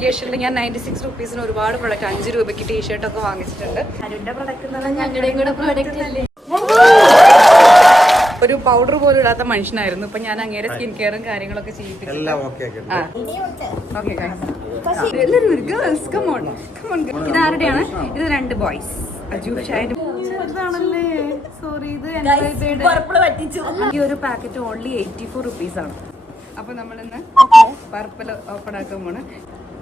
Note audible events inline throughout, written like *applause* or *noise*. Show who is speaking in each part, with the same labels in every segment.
Speaker 1: കേഷിൽ ഞാൻ ninety six റുപ്പീസിന് ഒരുപാട് product അഞ്ച് രൂപയ്ക്ക് ടീഷർട്ട് ഒക്കെ വാങ്ങിച്ചിട്ടുണ്ട്.
Speaker 2: അരുണിന്റെ പ്രൊഡക്റ്റ് ഞങ്ങളുടെയും കൂടെ പ്രൊഡക്റ്റ് അല്ലേ
Speaker 1: ഒരു പൗഡർ പോലും ഇടാത്ത മനുഷ്യനായിരുന്നു. ഇപ്പൊ ഞാൻ അങ്ങേരെ സ്കിൻ കെയറും കാര്യങ്ങളൊക്കെ ചെയ്യിപ്പിച്ചു
Speaker 3: എല്ലാം ഓക്കെ ആക്കി
Speaker 1: ആ. ഓക്കെ എല്ലാവരും ഗേൾസ് കമോൺ കമോൺ ഇതാരുടെയാണ് ഇത് രണ്ട് ബോയ്സ് ചെറുതാണല്ലേ സോറി ഇത് ഈ ഒരു packet only eighty four rupees ആണ്. അപ്പൊ നമ്മളിന്ന് പർപ്പിൾ ഓപ്പൺ ആക്കാൻ പോണ്.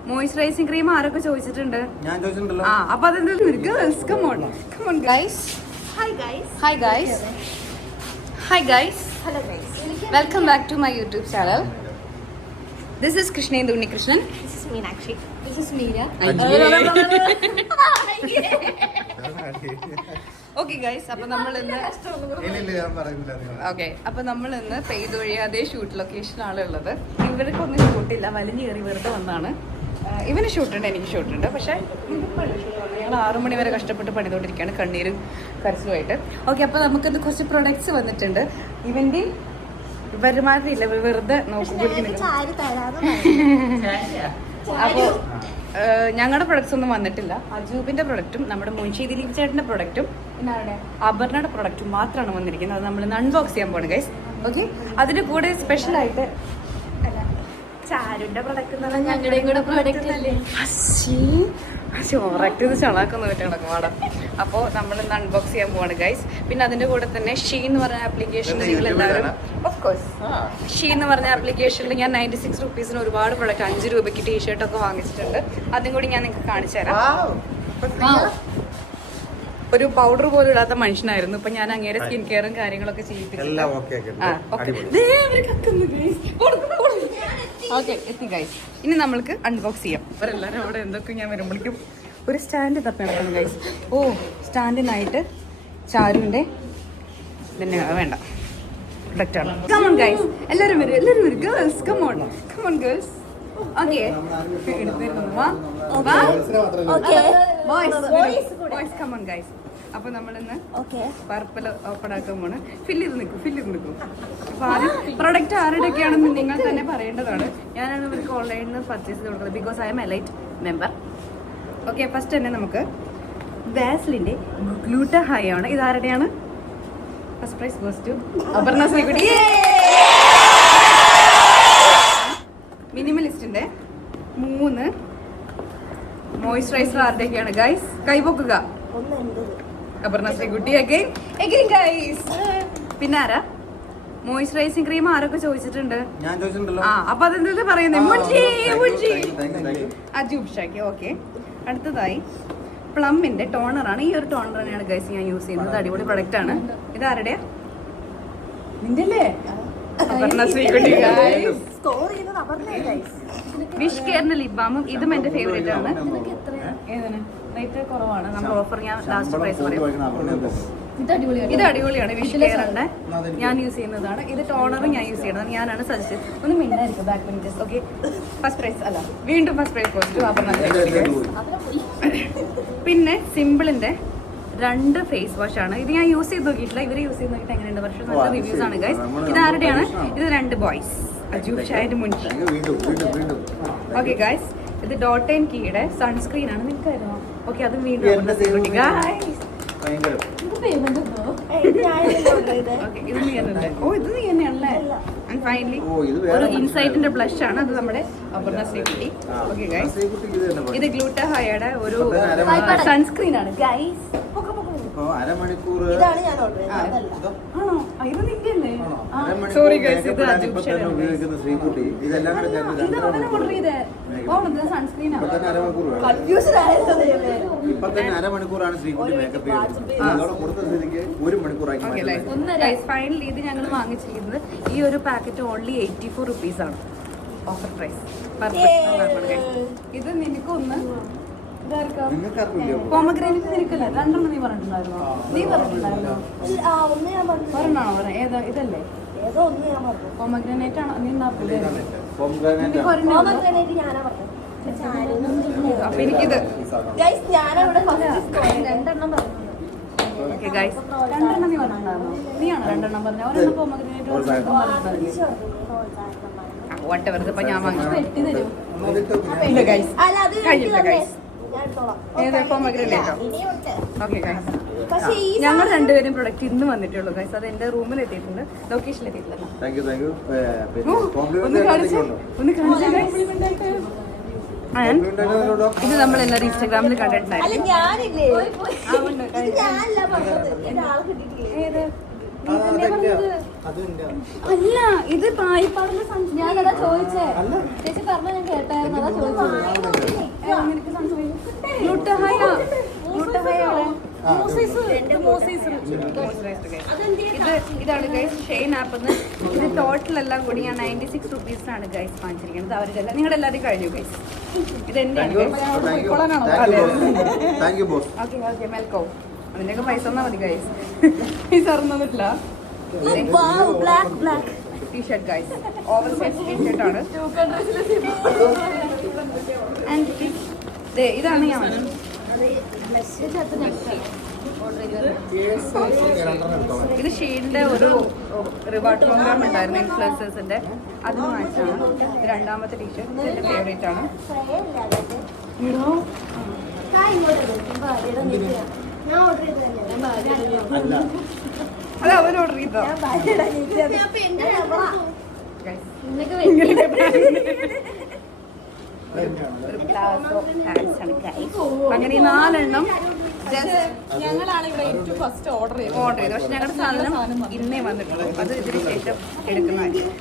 Speaker 1: മോയിസ്ചറൈസിങ് ക്രീം ആരൊക്കെ ചോദിച്ചിട്ടുണ്ട്?
Speaker 3: ഞാൻ ചോദിച്ചിട്ടുണ്ടല്ലോ.
Speaker 1: ആ അപ്പൊ അതെന്തായാലും girls come on guys
Speaker 2: hi guys
Speaker 1: hi guys hi guys
Speaker 2: hello guys
Speaker 1: welcome back to my YouTube channel this is Krishnendu Unnikrishnan
Speaker 2: this is Meenakshi this is Meera
Speaker 1: okay guys അപ്പൊ നമ്മൾ ഇന്ന് okay അപ്പൊ നമ്മൾ ഇന്ന് പെയ്തൊഴിയാതെ shoot ലൊക്കേഷനാണ് ഉള്ളത്. ഇവർക്കൊന്നും ഷൂട്ടില്ല വലിഞ്ഞേറി വെറുതെ വന്നാണ്. ഇവന് ഷൂട്ടുണ്ട് എനിക്ക് ഷൂട്ടുണ്ട് പക്ഷേ ഞങ്ങൾ ആറു മണി വരെ കഷ്ടപ്പെട്ട് പണിതുകൊണ്ടിരിക്കുകയാണ് കണ്ണീരും കരച്ചിലുമായിട്ട്. ഓക്കെ അപ്പോൾ നമുക്കിന്ന് കുറച്ച് പ്രൊഡക്ട്സ് വന്നിട്ടുണ്ട്. ഇവന്റെ വരുമാനം ഇല്ല വെറുതെ നോക്കുമ്പോൾ *laughs* അപ്പോൾ ഞങ്ങളുടെ പ്രൊഡക്ട്സ് ഒന്നും വന്നിട്ടില്ല. അജൂബിന്റെ പ്രൊഡക്റ്റും നമ്മുടെ മുൻഷി ദിലീപ് ചേട്ടന്റെ പ്രൊഡക്റ്റും അപർണയുടെ പ്രൊഡക്റ്റും മാത്രമാണ് വന്നിരിക്കുന്നത്. അത് നമ്മൾ അൺബോക്സ് ചെയ്യാൻ പോണ് ഗൈസ് ഓക്കെ അതിന്റെ കൂടെ സ്പെഷ്യൽ ആയിട്ട്
Speaker 2: ചാരുന്റെ പ്രൊഡക്റ്റ് ഞങ്ങളുടെയും കൂടെ പ്രൊഡക്റ്റ് അല്ലേ
Speaker 1: ചോറക്റ്റ് പാടം. അപ്പോൾ നമ്മൾ ഇന്ന് അൺബോക്സ് ചെയ്യാൻ പോവാണ് ഗൈസ് പിന്നെ അതിന്റെ കൂടെ തന്നെ ഷീ എന്ന് പറഞ്ഞ ആപ്ലിക്കേഷൻ നിങ്ങൾ എല്ലാവരും ഓഫ് കോഴ്സ് ഷീ എന്ന് പറഞ്ഞ ആപ്ലിക്കേഷനിൽ ഞാൻ നയന്റി സിക്സ് റുപ്പീസിന് ഒരുപാട് പ്രൊഡക്റ്റ് അഞ്ച് രൂപയ്ക്ക് ടീഷർട്ട് ഒക്കെ വാങ്ങിച്ചിട്ടുണ്ട്. അതും കൂടി ഞാൻ നിങ്ങൾക്ക് കാണിച്ചു തരാം. ഒരു പൗഡർ പോലും ഇടാത്ത മനുഷ്യനായിരുന്നു. ഇപ്പൊ ഞാൻ അങ്ങേരെ സ്കിൻ കെയറും കാര്യങ്ങളൊക്കെ ചെയ്യിപ്പിച്ചു
Speaker 3: എല്ലാം ഓക്കെ
Speaker 1: എത്തി ഗൈസ് ഇനി നമ്മൾക്ക് അൺബോക്സ് ചെയ്യാം. അവരെല്ലാവരും അവിടെ എന്തൊക്കെ ഞാൻ വരുമ്പോഴേക്കും ഒരു സ്റ്റാൻഡ് തപ്പിടക്കണം ഗൈസ് ഓ സ്റ്റാൻഡിനായിട്ട് ചാരുവിന്റെ പിന്നെ വേണ്ട. പ്രൊഡക്റ്റാണ് ആണ്. കമോൺ ഗൈസ് എല്ലാവരും വരും എല്ലാവരും വരും. Girls come on come on girls okay
Speaker 2: okay
Speaker 1: boys boys come on guys അപ്പൊ നമ്മളിന്ന്
Speaker 2: ഓക്കെ
Speaker 1: പർപ്പിൾ ഓപ്പൺ ആക്കാൻ പോണ്. ഫില്ല് ചെയ്ത് നിൽക്കും ഫില്ല് ചെയ്ത് നിൽക്കും. ആദ്യം പ്രൊഡക്റ്റ് ആരുടെയൊക്കെയാണെന്ന് നിങ്ങൾ തന്നെ പറയേണ്ടതാണ്. ഞാനാണ് ഇവർക്ക് ഓൺലൈനിൽ നിന്ന് പർച്ചേസ് ചെയ്ത് കൊടുക്കുന്നത് because I'm elite member okay first തന്നെ നമുക്ക് വാസ്ലിന്റെ ഗ്ലൂട്ട ഹൈ ആണ്. ഇത് ആരുടെയാണ്? First prize goes to Aparna സൈക്കുട്ടി മിനിമലിസ്റ്റിന്റെ മൂന്ന് മോയിസ്ചറൈസർ ആരുടെയൊക്കെയാണ്? Guys കൈപൊക്കുക Aparna Sreekutty again again guys പിന്നെ ആരാ? മോയിസ്ചറൈസിങ് ക്രീം ആരൊക്കെ ചോദിച്ചിട്ടുണ്ട്? ആ അപ്പൊ അതെന്താ പറയുന്നത് Munshi Munshi.
Speaker 3: Thank you, thank you.
Speaker 1: അജൂബ് ഷാക്കി ഓക്കെ. അടുത്തതായി പ്ലമ്മിന്റെ ടോണർ ആണ് ഈ ഒരു ടോണർ തന്നെയാണ് ഗൈസ് ഞാൻ യൂസ് ചെയ്യുന്നത്. അടിപൊളി പ്രൊഡക്റ്റ് ആണ്. ഇത് ആരുടെയാ നിന്റെ
Speaker 2: ചെയ്തത്
Speaker 1: വിഷ് കെയറിന്റെ ലിപ് ബാമും ഇതും എന്റെ ഫേവറേറ്റ് ആണ്. റേറ്റ് കുറവാണ്. നമ്മൾ ഓഫർ ഞാൻ ലാസ്റ്റ് പ്രൈസ് പറയും.
Speaker 3: അപ്പോൾ ഞാൻ
Speaker 1: ഇത് അടിപൊളിയാണ്. വിഷ് കെയറിന്റെ ഞാൻ യൂസ് ചെയ്യുന്നതാണ്. ഇത് ടോണറും ഞാൻ യൂസ് ചെയ്യുന്നത് ഞാനാണ് സജസ്റ്റ് ഒന്ന് മിണ്ടായിരിക്കും back minutes okay first prize അല്ല. വീണ്ടും ഫസ്റ്റ് പ്രൈസ് പോസ്റ്റ് പിന്നെ സിമ്പിളിന്റെ രണ്ട് ഫേസ് വാഷ് ആണ്. ഇത് ഞാൻ യൂസ് ചെയ്ത് നോക്കിയിട്ടില്ല. ഇവർ യൂസ് ചെയ്ത് നോക്കിയിട്ട് എങ്ങനെയുണ്ട്? പക്ഷെ നല്ല റിവ്യൂസ് ആണ് ഗൈസ് ഇത് ആരുടെയാണ്? ഇത് രണ്ട് ബോയ്സ് അജൂബ് ഷാഹിദ് മുൻഷി.
Speaker 3: വീണ്ടും വീണ്ടും വീണ്ടും.
Speaker 1: ഓക്കെ ഗൈസ് ഇത് ഡോട്ട് ആൻഡ് കീയുടെ സൺസ്ക്രീൻ ആണ്. നിനക്കായിരുന്നു? ഓക്കെ അതും വീണ്ടും. ഗൈസ് ഓ ഇത് നീ തന്നെയാണല്ലേ ആൻഡ് ഫൈനലി ഒരു? ഇൻസൈറ്റിന്റെ ബ്ലഷ് ആണ്. അത് നമ്മുടെ അപർണ ശ്രീകുട്ടി. ഓക്കെ ഗൈസ്
Speaker 3: ഇത് തന്നെ പോയി.
Speaker 1: ഇത് ഗ്ലൂട്ട ഹയയുടെ ഒരു സൺസ്ക്രീൻ ആണ്. ഗൈസ്
Speaker 3: അരമണിക്കൂർ
Speaker 2: ഇതാണ് ഞാൻ ഓർഡർ ചെയ്തത്
Speaker 1: ആ.
Speaker 2: അതല്ല
Speaker 3: ഇതോ?
Speaker 1: ആണോ ആ, ഇത് നിന്റെ അല്ലേ sorry guys, ഇത് guys.
Speaker 3: ഉപയോഗിക്കുന്ന ശ്രീകുട്ടി. ഇതെല്ലാം കൂടെ ചേർന്ന്
Speaker 1: അവനെ ഓർഡർ ചെയ്തേ ഓ ഇത് സൺസ്ക്രീൻ
Speaker 3: ഇപ്പൊ തന്നെ
Speaker 1: ആണ്
Speaker 3: അരമണിക്കൂർ വേണം
Speaker 2: കൺഫ്യൂഷൻ ആയത് ദൈവമേ.
Speaker 3: ഇപ്പൊ തന്നെ അരമണിക്കൂറാണ് ശ്രീകുട്ടി മേക്കപ്പ് ചെയ്യുന്നത് അതോടെ കൊടുത്ത സ്ഥിതിക്ക് ഒരു മണിക്കൂറാക്കി
Speaker 1: ഓക്കെ
Speaker 3: മാറ്റുന്നത്.
Speaker 1: ഫൈനലി ഇത് ഞങ്ങൾ വാങ്ങിച്ചിരിക്കുന്നത് ഈ ഒരു packet only eighty four rupees ആണ് ഓഫർ പ്രൈസ് ഇത് നിനക്കൊന്ന് പോമഗ്രാനൈറ്റ് നിനക്കല്ലേ? രണ്ടെണ്ണം നീ പറഞ്ഞിട്ടുണ്ടായിരുന്നോ? നീ പറഞ്ഞിട്ടുണ്ടായിരുന്നോ?
Speaker 2: ഒന്ന് പറഞ്ഞു
Speaker 1: ഒരെണ്ണാണോ പറഞ്ഞത് ഏതാ? ഇതല്ലേ? പോമഗ്രാനൈറ്റ് ആണോ? നീ. അപ്പൊ എനിക്കിത്.
Speaker 2: രണ്ടെണ്ണം പറഞ്ഞു
Speaker 1: രണ്ടെണ്ണം നീ പറഞ്ഞിട്ടുണ്ടായിരുന്നോ നീയാണോ രണ്ടെണ്ണം പറഞ്ഞ? ഒരെണ്ണം പോമഗ്രാനൈറ്റ് ഇതിപ്പോ ഞാൻ ഗൈസ് കഴിഞ്ഞില്ല,
Speaker 2: എടുത്തോളാം.
Speaker 1: ഏത് പോമഗ്രനേറ്റോ. ഓക്കെ ഗൈസ് ഞങ്ങൾ രണ്ടുപേരും പ്രൊഡക്റ്റ് ഇന്ന് വന്നിട്ടുള്ളൂ ഗൈസ് അത് എന്റെ റൂമിൽ എത്തിയിട്ടുണ്ട് ലൊക്കേഷനിൽ എത്തിയിട്ടില്ല ഇത് നമ്മൾ എല്ലാവരും ഇൻസ്റ്റാഗ്രാമിൽ
Speaker 2: അല്ല
Speaker 1: കണ്ടിട്ടുണ്ടായിരുന്നു. അല്ല ഇത് പായിപ്പാടുള്ള
Speaker 4: ഞാനതാ ചോദിച്ചേ ചേച്ചി പറഞ്ഞ ഞാൻ കേട്ടായിരുന്നു അതാ ചോദിച്ചത്
Speaker 1: ഇത് ഇതാണ് ഗൈസ് ഷെയിൻ ആപ്പ് ഇത് ടോട്ടൽ എല്ലാം കൂടി ഞാൻ നയന്റി സിക്സ് റുപ്പീസിനാണ് ഗൈസ് വാങ്ങിച്ചിരിക്കുന്നത്. അവരുടെ എല്ലാം നിങ്ങളുടെ എല്ലാവരും കഴിഞ്ഞു ഗൈസ് ഇത്
Speaker 3: ബോസ്
Speaker 1: ഓക്കെ ഓക്കെ മെൽക്കോ അതിന്റെയൊക്കെ പൈസ തന്നാൽ മതി guys
Speaker 2: black black
Speaker 1: t shirt guys over size t shirt ആണ്. ആൻഡ് ദേ ഇതാണ് ഞാൻ. ഇത് ഷീലിന്റെ ഒരു റിവാർഡ് പ്രോഗ്രാം ഉണ്ടായിരുന്നു ഇൻഫ്ലുവൻസേഴ്സിന്റെ അത് വാങ്ങിച്ചാണ് രണ്ടാമത്തെ ടീഷർട്ട് എന്റെ ഫേവറേറ്റ് ആണ്. അത് അവർ ഓർഡർ ചെയ്തോ ഒരു പ്ലാസോ ഹാൻഡ്സ് ആണ്. അങ്ങനെ ഈ നാലെണ്ണം
Speaker 5: ഞങ്ങളാണ് ഇവിടെ ഏറ്റവും ഫസ്റ്റ് ഓർഡർ ചെയ്തത്.
Speaker 1: ഓർഡർ ചെയ്തത്. പക്ഷെ ഞങ്ങളുടെ സാധനം ഇന്നേ വന്നിട്ടുള്ളൂ. അത് ഇതിന് ശേഷം എടുക്കുന്നതായിരിക്കും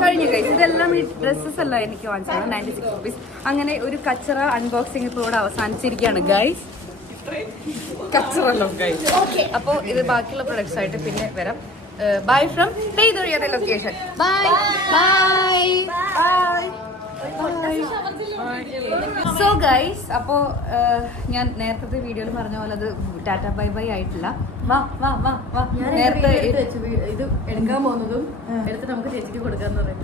Speaker 1: കഴിഞ്ഞു കഴിച്ചു ഇതെല്ലാം ഈ ഡ്രസ്സസ് എല്ലാം എനിക്ക് വാങ്ങിച്ചതാണ്. നയന്റി സിക്സ് റുപ്പീസ് അങ്ങനെ ഒരു കച്ചറ അൺബോക്സിംഗ് ഇപ്പോൾ ഇവിടെ അവസാനിച്ചിരിക്കുകയാണ് ഗൈസ് കച്ചറല്ലോ ഗൈസ് അപ്പോൾ ഇത് ബാക്കിയുള്ള പ്രൊഡക്ട്സ് ആയിട്ട് പിന്നെ വരാം. Bye from പെയ്തൊഴിയാതെ location bye bye so guys അപ്പോൾ ഞാൻ നേരത്തെ വീഡിയോയിൽ പറഞ്ഞ പോലെ അത് ടാറ്റ ബൈ ബൈ ആയിട്ടില്ല. വാ വാ വാ വാ. നേരത്തെ
Speaker 4: ഇത് എടുക്കാൻ പോകുന്നതും എടുത്ത് നമുക്ക് ചേച്ചിക്ക് കൊടുക്കാന്ന് പറയും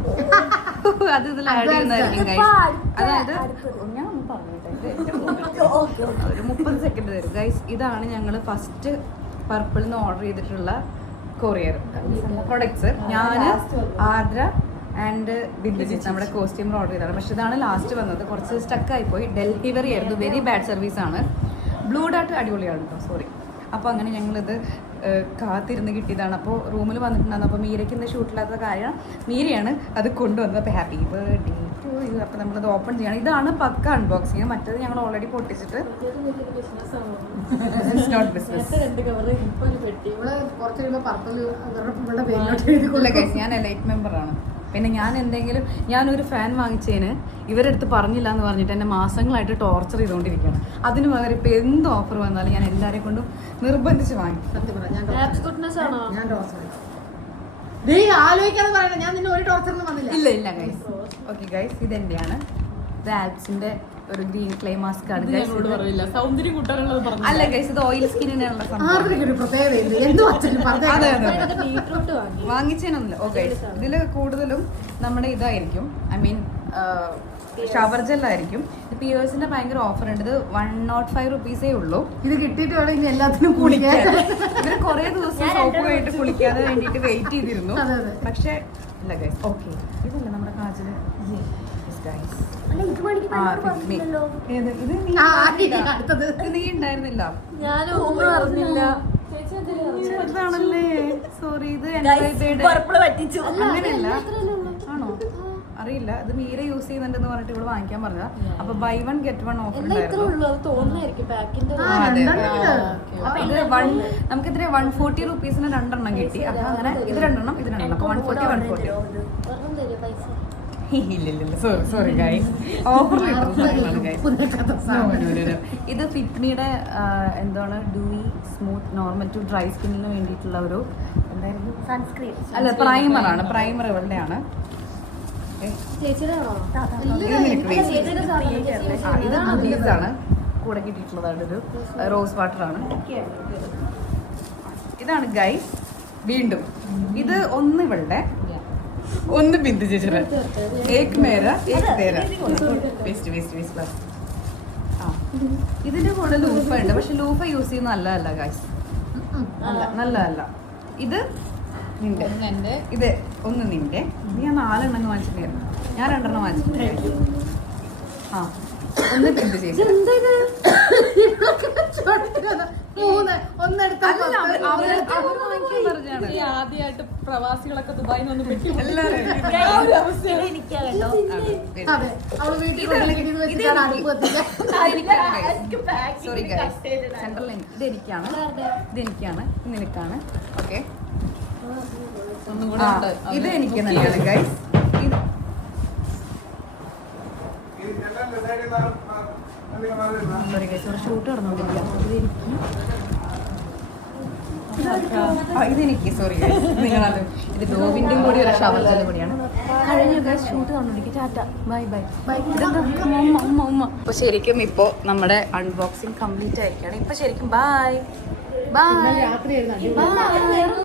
Speaker 4: *laughs*
Speaker 1: അത് ഇതിൽ ആഡ് ചെയ്യുന്നതായിരിക്കും ഗൈസ് അതായത്. ഞാൻ പറഞ്ഞോട്ടെ. *laughs* ഒരു മുപ്പത് സെക്കൻഡ് തരും. ഗൈസ് ഇതാണ് ഞങ്ങൾ ഫസ്റ്റ് പർപ്പിളിന്ന് ഓർഡർ ചെയ്തിട്ടുള്ള കൊറിയർ. പ്രൊഡക്ട്സ് ഞാൻ ആർദ്ര ആൻഡ് ബിന്ദുജിത്ത് നമ്മുടെ കോസ്റ്റ്യൂമർ ഓർഡർ ചെയ്തതാണ്. പക്ഷെ ഇതാണ് ലാസ്റ്റ് വന്നത്. കുറച്ച് സ്റ്റക്കായി പോയി ഡെലിവറി ആയിരുന്നു. വെരി ബാഡ് സർവീസ് ആണ്. ബ്ലൂ ഡാട്ട് അടിപൊളിയാണ് കേട്ടോ സോറി അപ്പോൾ അങ്ങനെ ഞങ്ങളിത് കാത്തിരുന്ന് കിട്ടിയതാണ്. അപ്പോൾ റൂമിൽ വന്നിട്ടുണ്ടായിരുന്നു. അപ്പോൾ മീരയ്ക്ക് ഇന്ന് ഷൂട്ടില്ലാത്ത കാര്യം മീരയാണ് അത് കൊണ്ടുവന്നത്. അപ്പോൾ ഹാപ്പി ബർത്ത്ഡേ ടു യു അപ്പോൾ നമ്മളത് ഓപ്പൺ ചെയ്യണം. ഇതാണ് പക്ക അൺബോക്സിങ് മറ്റേത് ഞങ്ങൾ ഓൾറെഡി പൊട്ടിച്ചിട്ട്. *laughs* *laughs* ഞാൻ എലൈറ്റ് മെമ്പറാണ് പിന്നെ ഞാൻ എന്തെങ്കിലും ഞാനൊരു ഫാൻ വാങ്ങിച്ചതിന് ഇവരെടുത്ത് പറഞ്ഞില്ല എന്ന് പറഞ്ഞിട്ട് എന്നെ മാസങ്ങളായിട്ട് ടോർച്ചർ ചെയ്തുകൊണ്ടിരിക്കുകയാണ് അതിന് പകരം ഇപ്പം എന്ത് ഓഫർ വന്നാലും ഞാൻ എല്ലാവരെയും കൊണ്ടും നിർബന്ധിച്ച് വാങ്ങി.
Speaker 4: സത്യം പറ ഞാൻ
Speaker 2: ആണോ?
Speaker 4: ഞാൻ ടോർച്ചർ നീ ആലോചിക്കാതെ പറയണ ഞാൻ നിന്നെ ഒരു ടോർച്ചറിന് വന്നില്ല.
Speaker 1: ഇല്ല ഇല്ല ഗൈസ് ഓക്കെ ഗൈസ് ഇതെന്റെയാണ്. ഇത് ആൽപ്സിന്റെ ഒരു ഗ്രീൻ ക്ലേ മാസ്ക് ആണ്. അല്ല ഗൈസ് ഇത് ഓയിൽ സ്കിന്നിനുള്ള വാങ്ങിച്ചതിനൊന്നുമില്ല ഓക്കെ ഇതിൽ കൂടുതലും നമ്മുടെ ഇതായിരിക്കും. ഐ മീൻ ഷവർ ജെല്ലായിരിക്കും പിയേഴ്സിന്റെ ഭയങ്കര ഓഫർ ഉണ്ട്. ഇത് വൺ നോട്ട് ഫൈവ് റുപ്പീസേ ഉള്ളൂ.
Speaker 4: ഇത് കിട്ടിയിട്ട് വേണം ഇനി എല്ലാത്തിനും കുളിക്കാൻ.
Speaker 1: ഇവർ കുറെ ദിവസം സോപ്പ് കഴിഞ്ഞിട്ട് കുളിക്കാതെ വേണ്ടിയിട്ട് വെയിറ്റ് ചെയ്തിരുന്നു.
Speaker 4: അതെ, അതെ.
Speaker 1: പക്ഷേ ഇല്ല ഗൈസ്. ഓക്കെ ഇതല്ല നമ്മുടെ കാജിൽ? നീ ഉണ്ടായിരുന്നില്ല. സോറി ഇത് അങ്ങനെയല്ല. ആണോ? അറിയില്ല. ഇത് മീര യൂസ് ചെയ്യുന്നുണ്ടെന്ന് പറഞ്ഞിട്ട് ഇവിടെ വാങ്ങിക്കാൻ പറഞ്ഞതാ. അപ്പൊ buy one get one offer
Speaker 2: നമുക്ക് ഇത്രേ
Speaker 1: വൺ ഫോർട്ടി റുപ്പീസിന് രണ്ടെണ്ണം കിട്ടി. അപ്പൊ അങ്ങനെ ഇത് രണ്ടെണ്ണം ഇത് രണ്ടെണ്ണം. One forty one forty sorry. ഇത് ഫിറ്റ്മിയുടെ എന്താണ് dewy smooth normal to dry സ്കിന്നിന് വേണ്ടിയിട്ടുള്ള ഒരു എന്തായിരുന്നു?
Speaker 2: സൺസ്ക്രീൻ
Speaker 1: അല്ല പ്രൈമർ ആണ്. പ്രൈമർ ഇവളുടെ ആണ്? ഇത് ആണ്? കൂടെ കിട്ടിയിട്ടുള്ളതാണ് ഒരു റോസ് വാട്ടർ ആണ്. ഇതാണ് ഗൈസ് വീണ്ടും. ഇത് ഒന്ന് ഇവളുടെ ഒന്ന് ബിന്ദു ചേച്ചി ഏക് മേര ഏക് തേര. വേസ്റ്റ് വേസ്റ്റ് വേസ്റ്റ് ബസ് ഇതിന്റെ കൂടെ ലൂഫ ഉണ്ട്. പക്ഷെ ലൂഫ യൂസ് ചെയ്യുന്ന നല്ലതല്ല ഗായ്സ് അല്ല നല്ലതല്ല. ഇത് നിന്റെ. ഇത് ഒന്ന് നിന്റെ. ഞാൻ നാലെണ്ണം വാങ്ങിച്ചിട്ടുണ്ടായിരുന്നു ഞാൻ രണ്ടെണ്ണം വാങ്ങിച്ചിട്ടുണ്ടായിരുന്നു ആ. ഒന്ന് ബിന്ദു ചേച്ചി. *coughs*
Speaker 4: മൂന്ന് ഒന്നെടുത്താ
Speaker 5: ആദ്യമായിട്ട് പ്രവാസികളൊക്കെ ദുബായിൽ നിന്ന്
Speaker 1: ഇത്. എനിക്കാണ്. സെൻട്രൽ ഇതെനിക്കാണ് ഇതെനിക്കാണ് ഇത് നിനക്കാണ്. ഓക്കെ
Speaker 5: ഒന്നും കൂടെ ഉണ്ട്.
Speaker 1: ഇത് എനിക്ക് തന്നെയാണ് ഗൈസ് ഇത്. സോറി ഗൈസ് ഒരു ഷൂട്ട് നടന്നുകൊണ്ടിരിക്കുക ഇതെനിക്ക് സോറി നിങ്ങളത്. ഇത് ഡോവിന്റെ കൂടി ഒരു ഷവർജല കൂടിയാണ് കഴിഞ്ഞ ഗൈസ് ഷൂട്ട് നടന്നുകൊണ്ടിരിക്കുക ടാറ്റ. ബൈ ബൈ ബൈ ഉമ്മ ഉമ്മ ഉമ്മ അപ്പോൾ ശരിക്കും ഇപ്പോൾ നമ്മുടെ അൺബോക്സിങ് കംപ്ലീറ്റ് ആയിരിക്കുകയാണ്. ഇപ്പൊ ശരിക്കും ബൈ ബൈ ബൈ